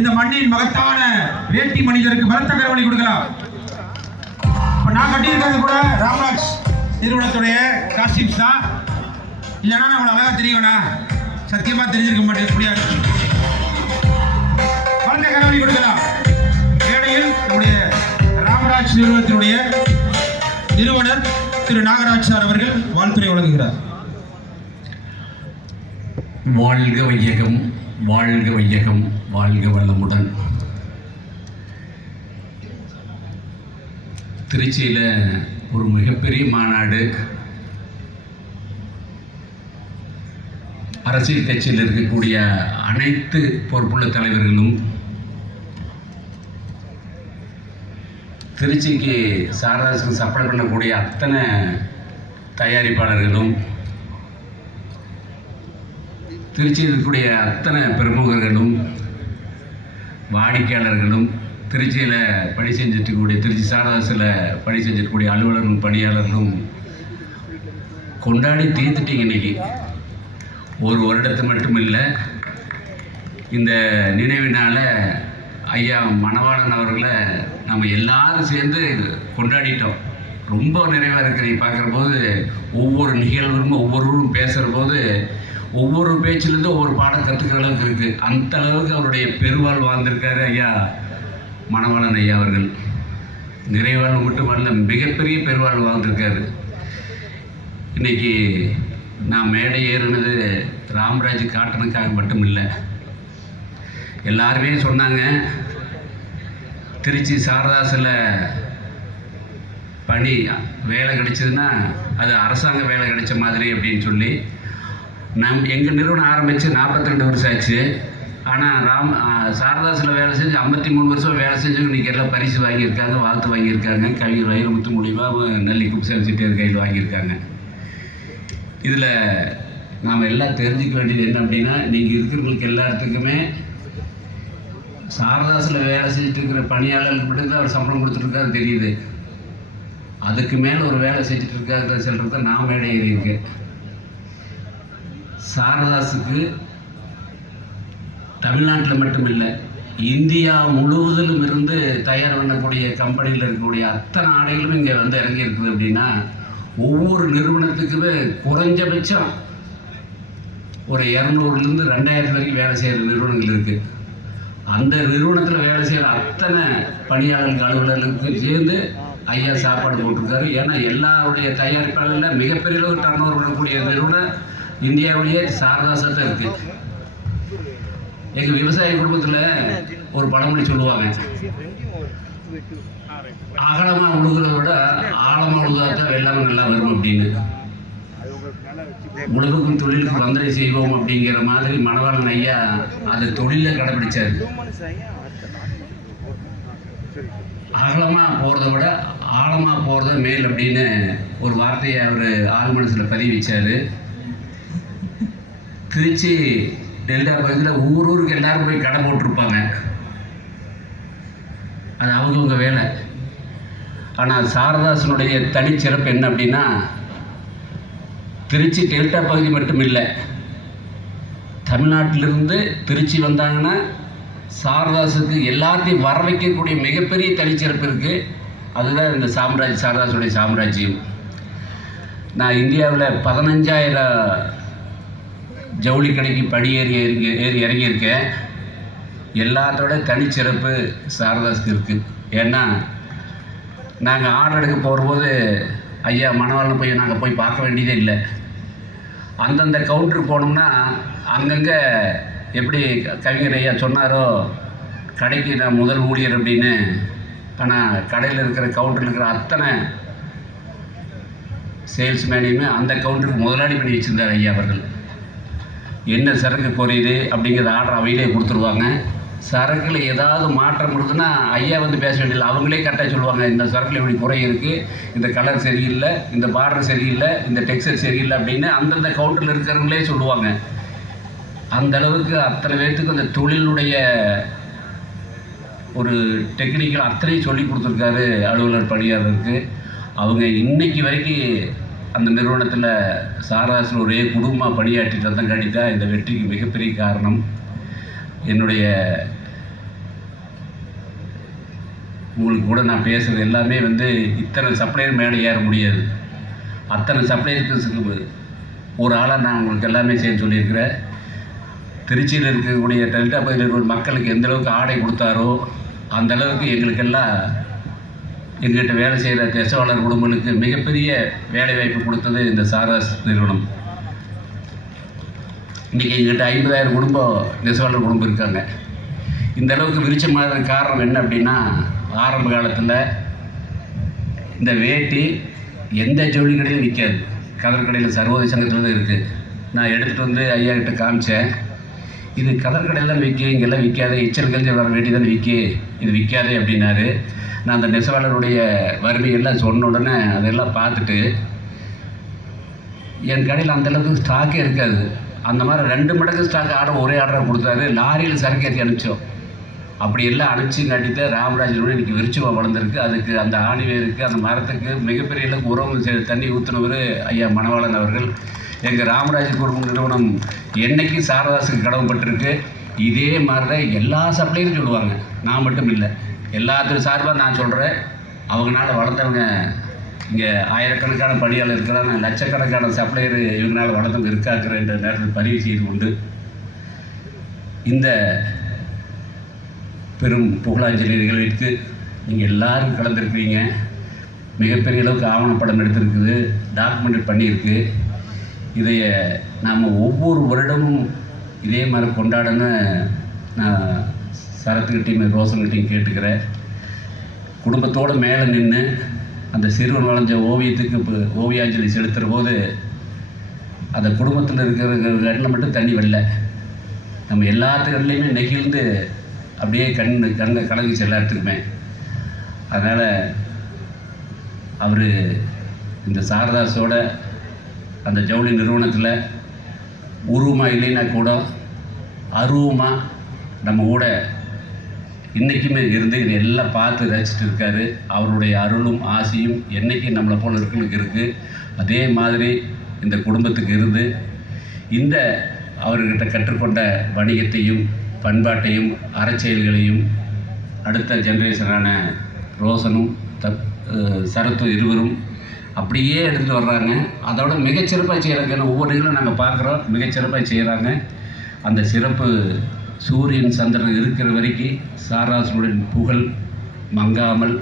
இந்த மண்ணின் மகத்தான வேட்டி மனிதருக்கு பலத்த கரவழி கொடுக்கலாம். நான் கட்டியிருக்கிறது கூட ராம்ராஜ் நிறுவனத்துடைய காஸ்டியூம்ஸ் தான். இல்லைன்னா நான் அழகாக தெரியும்ண்ணா தெரிஞ்சிருக்க மாட்டேன் முடியாது பலத்த கரவழி கொடுக்கலாம். மேடையில் நம்முடைய ராமராஜ் நிறுவனத்தினுடைய நிறுவனர் திரு நாகராஜ் சார் அவர்கள் வாழ்த்துறை வழங்குகிறார். வாழ்க வையகம். வாழ்க வையகம் வாழ்க வளமுடன். திருச்சியில் ஒரு மிகப்பெரிய மாநாடு. அரசியல் கட்சியில் இருக்கக்கூடிய அனைத்து பொறுப்புள்ள தலைவர்களும் திருச்சிக்கு சாரதாசுக்கு சப்ளை பண்ணக்கூடிய அத்தனை தயாரிப்பாளர்களும் திருச்சியில் இருக்கக்கூடிய அத்தனை பிரமுகர்களும் வாடிக்கையாளர்களும் திருச்சியில் பணி செஞ்சிருக்கக்கூடிய திருச்சி சாரதாசில் பணி செஞ்சிருக்கக்கூடிய அலுவலர்களும் பணியாளர்களும் கொண்டாடி தீர்த்துட்டீங்க இன்னைக்கு. ஒரு வருடத்து மட்டும் இல்லை இந்த நினைவினால் ஐயா மணவாளன் அவர்களை நம்ம எல்லாரும் சேர்ந்து கொண்டாடிட்டோம். ரொம்ப நிறைவாக இருக்கிறீங்க பார்க்குற போது ஒவ்வொரு நிகழ்வும் ஒவ்வொருவரும் பேசுகிற போது ஒவ்வொரு பேச்சிலேருந்து ஒவ்வொரு பாடம் கற்றுக்கிற அளவுக்கு இருக்குது. அந்த அளவுக்கு அவருடைய பெருவாழ் வாழ்ந்திருக்காரு ஐயா மணவாளன் ஐயா அவர்கள். நிறைவாழ்வு மட்டுமல்ல மிகப்பெரிய பெருவாழ் வாழ்ந்திருக்காரு. இன்னைக்கு நான் மேடை ஏறினது ராமராஜ் காட்டனுக்காக மட்டும் இல்லை எல்லாருமே சொன்னாங்க திருச்சி சாரதாசில் பணி வேலை கிடைச்சதுன்னா அது அரசாங்க வேலை கிடைச்ச மாதிரி அப்படின்னு சொல்லி நம் எங்கள் நிறுவனம் ஆரம்பித்து நாற்பத்தி ரெண்டு வருஷம் ஆச்சு ஆனால் ராம் சாரதாசில் வேலை செஞ்சு ஐம்பத்தி மூணு வருஷம் வேலை செஞ்சு இன்றைக்கி எல்லாம் பரிசு வாங்கியிருக்காங்க வாழ்த்து வாங்கியிருக்காங்க. கவிஞர் வைரமுத்து மூலியமாக நெல்லி குப்பை செட்டியார் கையில் வாங்கியிருக்காங்க. இதில் நாம் எல்லாம் தெரிஞ்சுக்க வேண்டியது என்ன அப்படின்னா நீங்கள் இருக்கிறவங்களுக்கு எல்லாத்துக்குமே சாரதாசில் வேலை செஞ்சுட்டு இருக்கிற பணியாளர்களுக்கு மட்டும்தான் அவர் சம்பளம் கொடுத்துட்ருக்காரு தெரியுது. அதுக்கு மேலே ஒரு வேலை செஞ்சுட்டு இருக்காரு சொல்கிறது தான் நாம் மேடை சாரதாஸுக்கு தமிழ்நாட்டில் மட்டும் இல்லை இந்தியா முழுவதிலும் இருந்து தயார் பண்ணக்கூடிய கம்பெனியில் இருக்கக்கூடிய அத்தனை ஆடைகளும் இங்கே வந்து இறங்கியிருக்குது அப்படின்னா ஒவ்வொரு நிறுவனத்துக்குமே குறைஞ்சபட்சம் ஒரு இரநூறுலேருந்து ரெண்டாயிரம் வரைக்கும் வேலை செய்கிற நிறுவனங்கள் இருக்குது அந்த நிறுவனத்தில் வேலை செய்கிற அத்தனை பணியாளர்கள் அலுவலர்களுக்கு சேர்ந்து ஐயா சாப்பாடு போட்டிருக்காரு. ஏன்னா எல்லாருடைய தயாரிப்பாளர்களில் மிகப்பெரிய அளவு டர்ன் ஓவர் பண்ணக்கூடிய நிறுவனம் இந்தியாவிலேயே சாரதாசத்தை இருக்குது எங்கள் விவசாய குடும்பத்தில் ஒரு பழமொழி சொல்லுவாங்க. அகலமாக உழுகிறத விட ஆழமாக உழுதாதான் வெள்ளாமை நல்லா வரும் அப்படின்னு. உழவுக்கும் தொழிலுக்கு வந்தனை செய்வோம் அப்படிங்கிற மாதிரி மணவாளன் ஐயா அது தொழில கடைபிடிச்சார். அகலமாக போகிறத விட ஆழமாக போகிறத மேல் அப்படின்னு ஒரு வார்த்தையை அவர் ஆள் மனசில் பதிவிச்சார். திருச்சி டெல்டா பகுதியில் ஊர் ஊருக்கு எல்லோரும் போய் கடை போட்டிருப்பாங்க. அது அவங்கவுங்க வேலை. ஆனால் சாரதாசனுடைய தனிச்சிறப்பு என்ன அப்படின்னா திருச்சி டெல்டா பகுதி மட்டும் இல்லை. தமிழ்நாட்டிலிருந்து திருச்சி வந்தாங்கன்னா சாரதாஸுக்கு எல்லாத்தையும் வர வைக்கக்கூடிய மிகப்பெரிய தனிச்சிறப்பு இருக்குது அதுதான் இந்த சாம்ராஜ் சாரதாசனுடைய சாம்ராஜ்யம். நான் இந்தியாவில் பதினஞ்சாயிரம் ஜவுளி கடைக்கு படி ஏறி இறங்கி ஏறி இறங்கியிருக்கேன் எல்லாத்தோட தனிச்சிறப்பு சாரதாஸ்க்கு இருக்குது ஏன்னா நாங்கள் ஆர்டர் எடுக்க போகும்போது ஐயா மணவாளன் போய் நாங்கள் போய் பார்க்க வேண்டியதே இல்லை. அந்தந்த கவுண்டருக்கு போனோம்னா அங்கங்கே எப்படி கவிஞர் ஐயா சொன்னாரோ கடைக்கு நான் முதல் ஊழியர் அப்படின்னு ஆனால் கடையில் இருக்கிற கவுண்டரில் இருக்கிற அத்தனை சேல்ஸ்மேனையுமே அந்த கவுண்டருக்கு முதலாளி பண்ணி வச்சுருந்தார் ஐயா அவர்கள். என்ன சரக்கு குறையுது அப்படிங்கிறத ஆர்டர் அவையிலே கொடுத்துருவாங்க. சரக்கில் ஏதாவது மாற்றம் இருக்குதுன்னா ஐயா வந்து பேச வேண்டியதில்லை. அவங்களே கரெக்டாக சொல்லுவாங்க இந்த சரக்கில் இப்படி குறை இருக்குது இந்த கலர் சரியில்லை இந்த பார்டர் சரியில்லை இந்த டெக்ஸ்டர் சரியில்லை அப்படின்னு அந்தந்த கவுண்டரில் இருக்கிறவங்களே சொல்லுவாங்க. அந்த அளவுக்கு அத்தனை பேர்த்துக்கு அந்த தொழிலுடைய ஒரு டெக்னிக்கல் அத்தனையும் சொல்லி கொடுத்துருக்காரு அலுவலர் பணியாளருக்கு. அவங்க இன்னைக்கு வரைக்கும் அந்த நிறுவனத்தில் சாராசில் ஒரே குடும்பமாக பணியாற்றிட்டு வந்தேன் தான் இந்த வெற்றிக்கு மிகப்பெரிய காரணம். என்னுடைய உங்களுக்கு கூட நான் பேசுகிறது எல்லாமே வந்து இத்தனை சப்ளையர் மேலே ஏற முடியாது. அத்தனை சப்ளையருக்கு ஒரு ஆளாக நான் உங்களுக்கு எல்லாமே செய்ய சொல்லியிருக்கிறேன். திருச்சியில் இருக்கக்கூடிய டெல்டா பகுதியில் இருக்கிற மக்களுக்கு எந்தளவுக்கு ஆடை கொடுத்தாரோ அந்த அளவுக்கு எங்களுக்கெல்லாம் எங்கிட்ட வேலை செய்கிற நெசவாளர் குடும்பங்களுக்கு மிகப்பெரிய வேலை வாய்ப்பு கொடுத்தது இந்த சாரதாஸ் நிறுவனம். இன்றைக்கி எங்கிட்ட ஐம்பதாயிரம் குடும்பம் நெசவாளர் குடும்பம் இருக்காங்க. இந்த அளவுக்கு விருச்சமான காரணம் என்ன அப்படின்னா ஆரம்ப காலத்தில் இந்த வேட்டி எந்த ஜவுளி கடையிலும் விற்காது. கதர் கடையில் சர்வோதய சங்கத்தில் தான் இருக்குது நான் எடுத்துகிட்டு வந்து ஐயா கிட்ட காமிச்சேன். இது கதர் கடையில் தான் விற்க இங்கெல்லாம் விற்காது. எச்சல் கழிஞ்சு வர வேட்டி தான் விற்கி இது விற்காதே அப்படின்னாரு. நான் அந்த நெசவாளருடைய வறுமையெல்லாம் சொன்ன உடனே அதெல்லாம் பார்த்துட்டு என் கடையில் அந்தளவுக்கு ஸ்டாக்கே இருக்காது. அந்த மாதிரி ரெண்டு மடங்கு ஸ்டாக் ஆர்டர் ஒரே ஆர்டராக கொடுத்தாரு. லாரியில் சரக்கு ஏற்றி அனுப்பிச்சோம். அப்படி எல்லாம் அனுப்பிச்சு காட்டிட்டு ராமராஜனோட இன்னைக்கு விருச்சுவம் வளர்ந்துருக்கு. அதுக்கு அந்த ஆணி வேருக்கு அந்த மரத்துக்கு மிகப்பெரிய அளவுக்கு உரம் தண்ணி ஊற்றுனவர் ஐயா மணவாளன் அவர்கள். எங்கள் ராமராஜ குடும்ப நிறுவனம் என்றைக்கு சாரதாசுக்கு கடமைப்பட்டிருக்கு இதே மாதிரி தான் எல்லா சப்ளையும் சொல்லுவாங்க. நான் மட்டும் இல்லை. எல்லாத்துக்கும் சார்பாக நான் சொல்கிறேன் அவங்களால வளர்ந்தவங்க இங்கே ஆயிரக்கணக்கான பணியாளர் இருக்கிறாங்க லட்சக்கணக்கான சப்ளையர் இவங்களால் வளர்ந்தவங்க இருக்காங்கிற என்ற நேரத்தில் பதிவு செய்து கொண்டு இந்த பெரும் புகழாஞ்சலி நிகழ்விற்கு நீங்கள் எல்லோரும் கலந்துருக்கிறீங்க. மிகப்பெரிய அளவுக்கு ஆவணப்படம் எடுத்திருக்குது டாக்குமெண்ட் பண்ணியிருக்கு. இதைய நாம் ஒவ்வொரு வருடமும் இதே மாதிரி கொண்டாடணும் நான் சரத்துக்கிட்டையும் ரோசன்கிட்டையும் கேட்டுக்கிறேன். குடும்பத்தோடு மேலே நின்று அந்த சிறுவன் வளைஞ்ச ஓவியத்துக்கு இப்போ ஓவியாஞ்சலி செலுத்துகிற போது அந்த குடும்பத்தில் இருக்கிற கண்ணில் மட்டும் தண்ணி வரல. நம்ம எல்லாத்துக்கள்லையுமே நெகிழ்ந்து அப்படியே கண் கண்ணை கலங்குச்சு எல்லாத்துக்குமே அதனால் அவர் இந்த சாரதாஸோட அந்த ஜவுளி நிறுவனத்தில் உருவமாக இல்லைன்னா கூட அருவமாக நம்ம கூட இன்றைக்குமே இருந்து இதை எல்லாம் பார்த்து ரசிச்சுட்டு இருக்காரு. அவருடைய அருளும் ஆசையும் என்றைக்கும் நம்மளை போல இருக்கிறவங்களுக்கு இருக்குது அதே மாதிரி இந்த குடும்பத்துக்கு இருந்து இந்த அவர்கிட்ட கற்றுக்கொண்ட வணிகத்தையும் பண்பாட்டையும் அறச்செயல்களையும் அடுத்த ஜென்ரேஷனான ரோசனும் தப் சரத்து சரத்தும் இருவரும் அப்படியே எடுத்துகிட்டு வர்றாங்க. அதோட மிகச்சிறப்பாக செய்கிறாங்க ஏன்னா ஒவ்வொரு நாங்கள் பார்க்குறோம். மிகச்சிறப்பாக செய்கிறாங்க அந்த சிறப்பு சூரியன் சந்திரன் இருக்கிற வரைக்கும் சாராசுடன் புகழ் மங்காமல்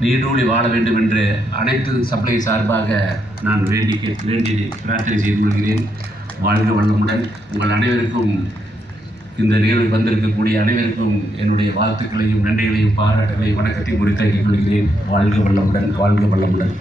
நீடூழி வாழ வேண்டும் என்று அனைத்து சப்ளை சார்பாக நான் வேண்டி கே- வேண்டி பிரார்த்தனை செய்து கொள்கிறேன். வாழ்க வளமுடன். உங்கள் அனைவருக்கும் இந்த நிகழ்வில் வந்திருக்கக்கூடிய அனைவருக்கும் என்னுடைய வாழ்த்துக்களையும் நன்றிகளையும் பாராட்டுகளையும் வணக்கத்தையும் உரித்தாக்கிக் கொள்கிறேன். வாழ்க வளமுடன் வாழ்க வளமுடன்.